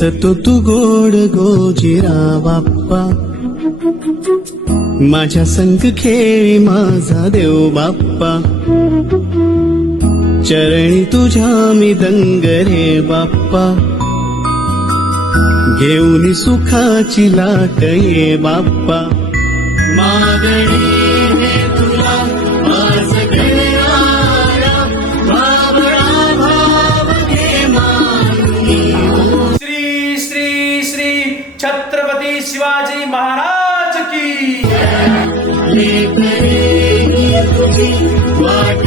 दिसतो तू गोड गोजिरा बाप्पा, माझ्या संग खेळी माझा देव बाप्पा, चरणी तुझ्या मी दंग रे बाप्पा, घेऊन सुखाची लाट ये बाप्पा, मागणी हे तुला आज गणराया, बाबळा भाव घे मागणी. श्री श्री श्री छत्रपती शिवाजी महाराज की लेकरे तुझी वाट